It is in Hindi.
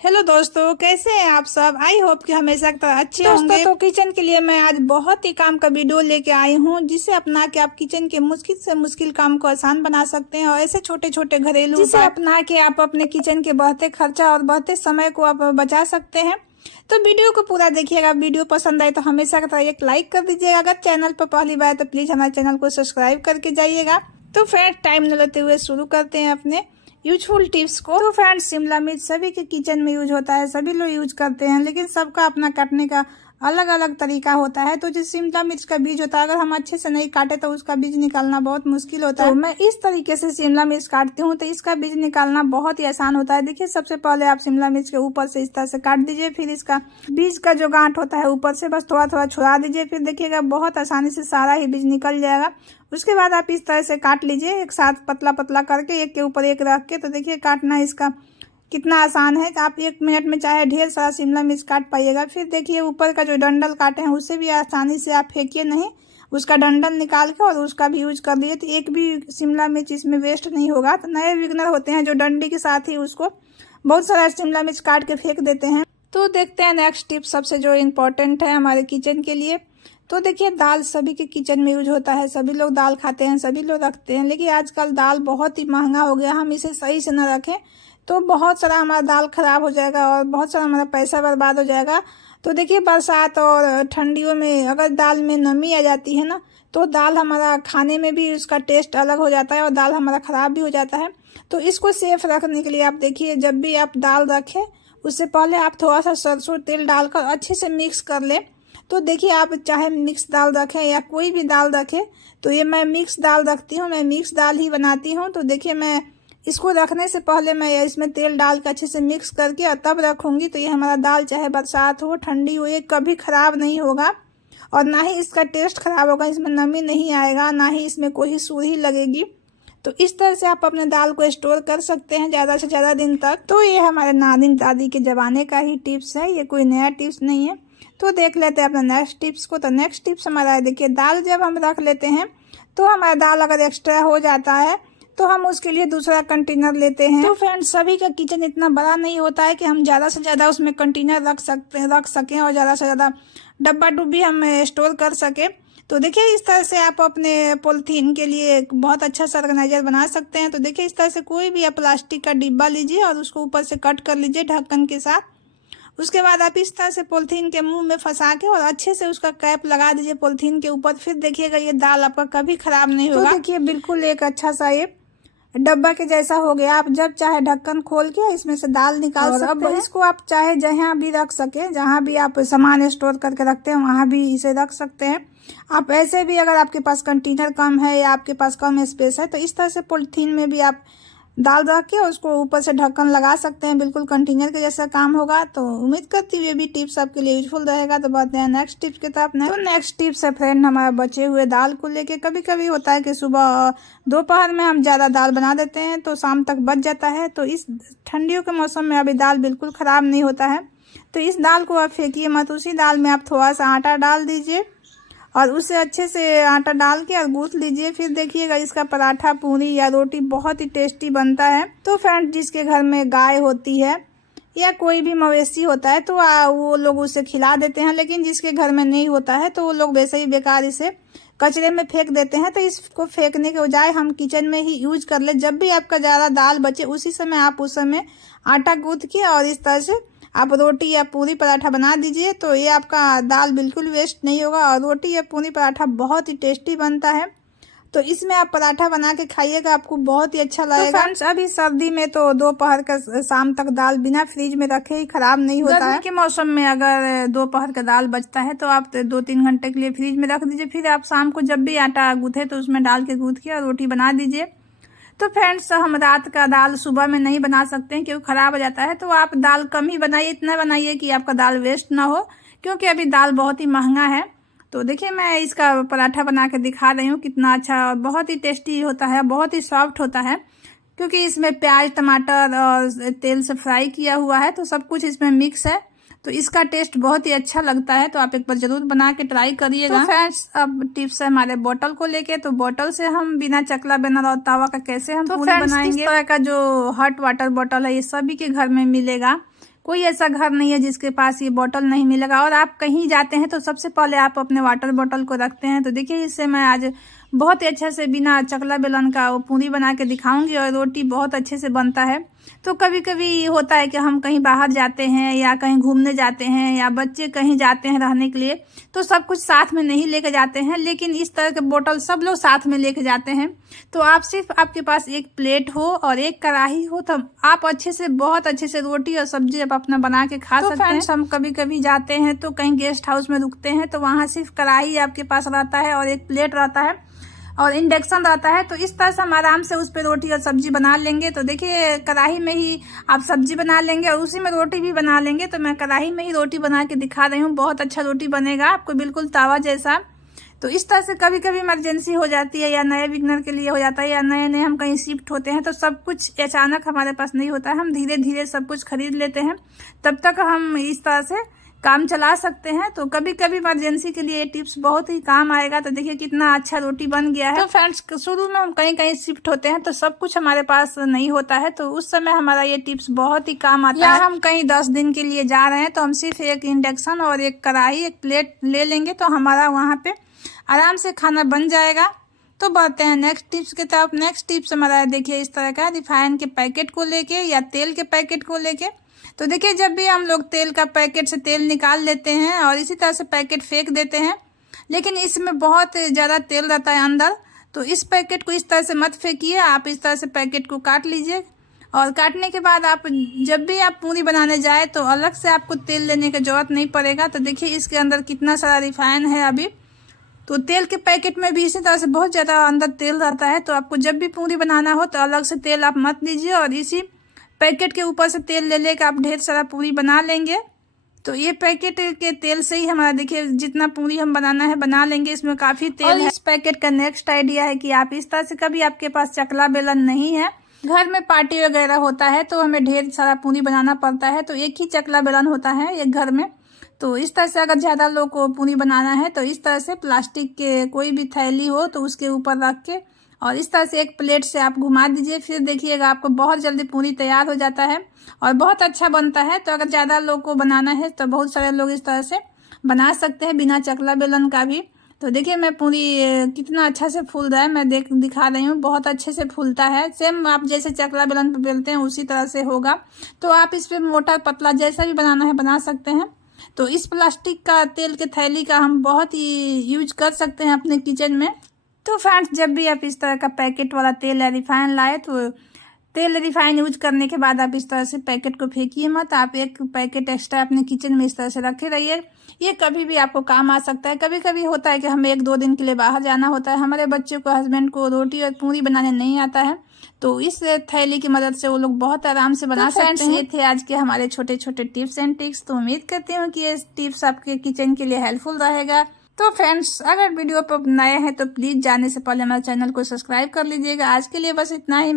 हेलो दोस्तों, कैसे हैं आप सब। आई होप कि हमेशा की तरह अच्छे होंगे। तो किचन के लिए मैं आज बहुत ही काम का वीडियो लेके आई हूँ, जिसे अपना के आप किचन के मुश्किल से मुश्किल काम को आसान बना सकते हैं और ऐसे छोटे छोटे घरेलू जिसे अपना के आप अपने किचन के बढ़ते खर्चा और बढ़ते समय को आप बचा सकते हैं। तो वीडियो को पूरा देखिएगा। वीडियो पसंद आए तो हमेशा की तरह एक लाइक कर दीजिएगा। अगर चैनल पर पहली बार तो प्लीज हमारे चैनल को सब्सक्राइब करके जाइएगा। तो फ्रेंड्स, टाइम न लेते हुए शुरू करते हैं अपने यूजफुल टिप्स को। तो फ्रेंड्स, शिमला मिर्च सभी के किचन में यूज होता है, सभी लोग यूज करते हैं, लेकिन सबका अपना काटने का अलग अलग तरीका होता है। तो जो शिमला मिर्च का बीज होता है, अगर हम अच्छे से नहीं काटे तो उसका बीज निकालना बहुत मुश्किल होता है। तो मैं इस तरीके से शिमला मिर्च काटती हूँ, तो इसका बीज निकालना बहुत ही आसान होता है। देखिए, सबसे पहले आप शिमला मिर्च के ऊपर से इस तरह से काट दीजिए, फिर इसका बीज का जो गांठ होता है ऊपर से बस थोड़ा थोड़ा छुड़ा दीजिए। फिर देखिएगा बहुत आसानी से सारा ही बीज निकल जाएगा। उसके बाद आप इस तरह से काट लीजिए, एक साथ पतला पतला करके, एक के ऊपर एक रख के। तो देखिए काटना इसका कितना आसान है कि आप 1 मिनट में चाहे ढेर सारा शिमला मिर्च काट पाइएगा। फिर देखिए ऊपर का जो डंडल काटे हैं उससे भी आसानी से आप फेंकिए नहीं, उसका डंडल निकाल के और उसका भी यूज कर लिए, तो एक भी शिमला मिर्च इसमें वेस्ट नहीं होगा। तो नए बिगनर होते हैं जो डंडी के साथ ही उसको बहुत सारा शिमला मिर्च काट के फेंक देते हैं। तो देखते हैं नेक्स्ट टिप, सबसे जो इम्पोर्टेंट है हमारे किचन के लिए। तो देखिए, दाल सभी के किचन में यूज होता है, सभी लोग दाल खाते हैं, सभी लोग रखते हैं, लेकिन आजकल दाल बहुत ही महंगा हो गया। हम इसे सही से न रखें तो बहुत सारा हमारा दाल खराब हो जाएगा और बहुत सारा हमारा पैसा बर्बाद हो जाएगा। तो देखिए, बरसात और ठंडियों में अगर दाल में नमी आ जाती है ना, तो दाल हमारा खाने में भी उसका टेस्ट अलग हो जाता है और दाल हमारा खराब भी हो जाता है। तो इसको सेफ रखने के लिए आप देखिए, जब भी आप दाल रखें उससे पहले आप थोड़ा सा सरसों तेल डालकर अच्छे से मिक्स कर लें। तो देखिए, आप चाहे मिक्स दाल रखें या कोई भी दाल रखें, तो ये मैं मिक्स दाल रखती हूँ, मैं मिक्स दाल ही बनाती हूँ। तो देखिए, मैं इसको रखने से पहले मैं इसमें तेल डाल के अच्छे से मिक्स करके और तब रखूँगी। तो ये हमारा दाल चाहे बरसात हो ठंडी हो, ये कभी ख़राब नहीं होगा और ना ही इसका टेस्ट ख़राब होगा, इसमें नमी नहीं आएगा, ना ही इसमें कोई सूही लगेगी। तो इस तरह से आप अपने दाल को स्टोर कर सकते हैं ज़्यादा से ज़्यादा दिन तक। तो ये हमारे नानी दादी के ज़माने का ही टिप्स है, ये कोई नया टिप्स नहीं है। तो देख लेते हैं अपने नेक्स्ट टिप्स को। तो नेक्स्ट टिप्स हमारा है, देखिए, दाल जब हम रख लेते हैं तो हमारा दाल अगर एक्स्ट्रा हो जाता है तो हम उसके लिए दूसरा कंटेनर लेते हैं। तो फ्रेंड्स, सभी का किचन इतना बड़ा नहीं होता है कि हम ज़्यादा से ज़्यादा उसमें कंटेनर रख सकें और ज़्यादा से ज़्यादा डब्बा डुब्बी हम स्टोर कर सकें। तो देखिए, इस तरह से आप अपने पॉलीथीन के लिए एक बहुत अच्छा सा ऑर्गेनाइजर बना सकते हैं। तो देखिए, इस तरह से कोई भी आप प्लास्टिक का डिब्बा लीजिए और उसको ऊपर से कट कर लीजिए ढक्कन के साथ। उसके बाद आप इस तरह से पॉलीथीन के मुंह में फंसा के और अच्छे से उसका कैप लगा दीजिए पॉलीथीन के ऊपर। फिर देखिएगा ये दाल आपका कभी खराब नहीं होगा। तो देखिए, बिल्कुल एक अच्छा सा ये डब्बा के जैसा हो गया। आप जब चाहे ढक्कन खोल के इसमें से दाल निकाल सकते हैं। इसको आप चाहे जहाँ भी रख सके, जहाँ भी आप सामान स्टोर करके रखते हैं वहाँ भी इसे रख सकते हैं। आप ऐसे भी, अगर आपके पास कंटेनर कम है या आपके पास कम स्पेस है, तो इस तरह से पॉलीथीन में भी आप दाल रख के उसको ऊपर से ढक्कन लगा सकते हैं, बिल्कुल कंटेनर के जैसा काम होगा। तो उम्मीद करती हूँ ये भी टिप्स आपके लिए यूजफुल रहेगा। तो बढ़ते हैं नेक्स्ट टिप्स की तरफ। तो नेक्स्ट टिप्स है फ्रेंड, हमारा बचे हुए दाल को लेके। कभी कभी होता है कि सुबह दोपहर में हम ज़्यादा दाल बना देते हैं तो शाम तक बच जाता है। तो इस ठंडियों के मौसम में अभी दाल बिल्कुल ख़राब नहीं होता है, तो इस दाल को आप फेंकिए मत। उसी दाल में आप थोड़ा सा आटा डाल दीजिए और उसे अच्छे से आटा डाल के और गूँथ लीजिए। फिर देखिएगा इसका पराठा, पूरी या रोटी बहुत ही टेस्टी बनता है। तो फ्रेंड, जिसके घर में गाय होती है या कोई भी मवेशी होता है तो वो लोग उसे खिला देते हैं, लेकिन जिसके घर में नहीं होता है तो वो लोग वैसे ही बेकार इसे कचरे में फेंक देते हैं। तो इसको फेंकने के बजाय हम किचन में ही यूज कर ले। जब भी आपका ज़्यादा दाल बचे उसी समय आप उस समय आटा गूँथ के और इस तरह से आप रोटी या पूरी पराठा बना दीजिए। तो ये आपका दाल बिल्कुल वेस्ट नहीं होगा और रोटी या पूरी पराठा बहुत ही टेस्टी बनता है। तो इसमें आप पराठा बना के खाइएगा, आपको बहुत ही अच्छा लगेगा। तो फ्रेंड्स, अभी सर्दी में तो दोपहर का शाम तक दाल बिना फ्रिज में रखे ही खराब नहीं होता है। गर्मी के मौसम में अगर दोपहर का दाल बचता है तो आप 2-3 घंटे के लिए फ्रिज में रख दीजिए। फिर आप शाम को जब भी आटा गूँथे तो उसमें डाल के गूँथ के और रोटी बना दीजिए। तो फ्रेंड्स, हम रात का दाल सुबह में नहीं बना सकते हैं क्योंकि ख़राब हो जाता है। तो आप दाल कम ही बनाइए, इतना बनाइए कि आपका दाल वेस्ट ना हो, क्योंकि अभी दाल बहुत ही महंगा है। तो देखिए, मैं इसका पराठा बना के दिखा रही हूँ, कितना अच्छा और बहुत ही टेस्टी होता है, बहुत ही सॉफ्ट होता है, क्योंकि इसमें प्याज, टमाटर और तेल से फ्राई किया हुआ है। तो सब कुछ इसमें मिक्स है, तो इसका टेस्ट बहुत ही अच्छा लगता है। तो आप एक बार जरूर बना के ट्राई करिएगा। तो फ्रेंड्स, अब टिप्स है हमारे बोतल को लेके। तो बोतल से हम बिना चकला बेलन और तवा का कैसे हम पूरी बनाएंगे। इस तरह का जो हॉट वाटर बोतल है ये सभी के घर में मिलेगा। कोई ऐसा घर नहीं है जिसके पास ये बॉटल नहीं मिलेगा। और आप कहीं जाते हैं तो सबसे पहले आप अपने वाटर बॉटल को रखते हैं। तो देखिए, इससे मैं आज बहुत ही अच्छे से बिना चकला बेलन का वो पूरी बना के दिखाऊंगी और रोटी बहुत अच्छे से बनता है। तो कभी कभी होता है कि हम कहीं बाहर जाते हैं या कहीं घूमने जाते हैं या बच्चे कहीं जाते हैं रहने के लिए, तो सब कुछ साथ में नहीं लेके जाते हैं, लेकिन इस तरह के बोतल सब लोग साथ में लेके जाते हैं। तो आप सिर्फ आपके पास एक प्लेट हो और एक कढ़ाई हो तो आप अच्छे से बहुत अच्छे से रोटी और सब्जी आप अपना बना के खा सकते हैं। हम कभी कभी जाते हैं तो कहीं गेस्ट हाउस में रुकते हैं तो वहाँ सिर्फ कढ़ाई आपके पास रहता है और एक प्लेट रहता है और इंडक्शन रहता है। तो इस तरह से हम आराम से उस पर रोटी और सब्जी बना लेंगे। तो देखिए, कढ़ाई में ही आप सब्जी बना लेंगे और उसी में रोटी भी बना लेंगे। तो मैं कढ़ाई में ही रोटी बना के दिखा रही हूँ, बहुत अच्छा रोटी बनेगा आपको, बिल्कुल तावा जैसा। तो इस तरह से कभी कभी इमरजेंसी हो जाती है या नए बिगनर के लिए हो जाता है या नए नए हम कहीं शिफ्ट होते हैं तो सब कुछ अचानक हमारे पास नहीं होता है, हम धीरे धीरे सब कुछ खरीद लेते हैं, तब तक हम इस तरह से काम चला सकते हैं। तो कभी कभी इमरजेंसी के लिए ये टिप्स बहुत ही काम आएगा। तो देखिए कितना अच्छा रोटी बन गया है। तो फ्रेंड्स, शुरू में हम कहीं कहीं शिफ्ट होते हैं तो सब कुछ हमारे पास नहीं होता है, तो उस समय हमारा ये टिप्स बहुत ही काम आता है। हम कहीं 10 दिन के लिए जा रहे हैं तो हम सिर्फ एक इंडक्शन और एक कढ़ाई एक प्लेट ले लेंगे तो हमारा वहाँ पे आराम से खाना बन जाएगा। तो बढ़ते हैं नेक्स्ट टिप्स की तरफ। नेक्स्ट टिप्स हमारा देखिए इस तरह का, रिफाइन के पैकेट को लेके या तेल के पैकेट को लेके। तो देखिए, जब भी हम लोग तेल का पैकेट से तेल निकाल लेते हैं और इसी तरह से पैकेट फेंक देते हैं, लेकिन इसमें बहुत ज़्यादा तेल रहता है अंदर। तो इस पैकेट को इस तरह से मत फेंकिए, आप इस तरह से पैकेट को काट लीजिए और काटने के बाद आप जब भी आप पूरी बनाने जाए तो अलग से आपको तेल लेने की जरूरत नहीं पड़ेगा। तो देखिए इसके अंदर कितना सारा रिफाइन है अभी। तो तेल के पैकेट में भी इसी तरह से बहुत ज़्यादा अंदर तेल रहता है। तो आपको जब भी पूरी बनाना हो तो अलग से तेल आप मत लीजिए और इसी पैकेट के ऊपर से तेल ले लेकर आप ढेर सारा पूरी बना लेंगे। तो ये पैकेट के तेल से ही हमारा देखिए जितना पूरी हम बनाना है बना लेंगे, इसमें काफ़ी तेल है। इस पैकेट का नेक्स्ट आइडिया है कि आप इस तरह से, कभी आपके पास चकला बेलन नहीं है, घर में पार्टी वगैरह होता है तो हमें ढेर सारा पूरी बनाना पड़ता है, तो एक ही चकला बेलन होता है एक घर में। तो इस तरह से अगर ज़्यादा लोग को पूरी बनाना है तो इस तरह से प्लास्टिक के कोई भी थैली हो तो उसके ऊपर रख के और इस तरह से एक प्लेट से आप घुमा दीजिए, फिर देखिएगा आपको बहुत जल्दी पूरी तैयार हो जाता है और बहुत अच्छा बनता है। तो अगर ज़्यादा लोग को बनाना है तो बहुत सारे लोग इस तरह से बना सकते हैं बिना चकला बेलन का भी। तो देखिए मैं पूरी कितना अच्छा से फूल रहा है, मैं दिखा रही हूँ, बहुत अच्छे से फूलता है। सेम आप जैसे चकला बेलन पर बेलते हैं उसी तरह से होगा। तो आप इस पर मोटा पतला जैसा भी बनाना है बना सकते हैं। तो इस प्लास्टिक का तेल के थैली का हम बहुत ही यूज कर सकते हैं अपने किचन में। तो फ्रेंड्स, जब भी आप इस तरह का पैकेट वाला तेल या रिफाइन लाए तो तेल रिफाइन यूज करने के बाद आप इस तरह से पैकेट को फेंकिए मत, आप एक पैकेट एक्स्ट्रा अपने किचन में इस तरह से रखे रहिए। ये कभी भी आपको काम आ सकता है। कभी कभी होता है कि हमें 1-2 दिन के लिए बाहर जाना होता है, हमारे बच्चे को, हस्बैंड को रोटी और पूरी बनाने नहीं आता है, तो इस थैली की मदद से वो लोग बहुत आराम से बना सकते हैं। ये थे आज के हमारे छोटे छोटे टिप्स एंड ट्रिक्स। तो उम्मीद करती हूँ कि ये टिप्स आपके किचन के लिए हेल्पफुल रहेगा। तो फ्रेंड्स, अगर वीडियो पर नए हैं तो प्लीज़ जाने से पहले हमारे चैनल को सब्सक्राइब कर लीजिएगा। आज के लिए बस इतना ही।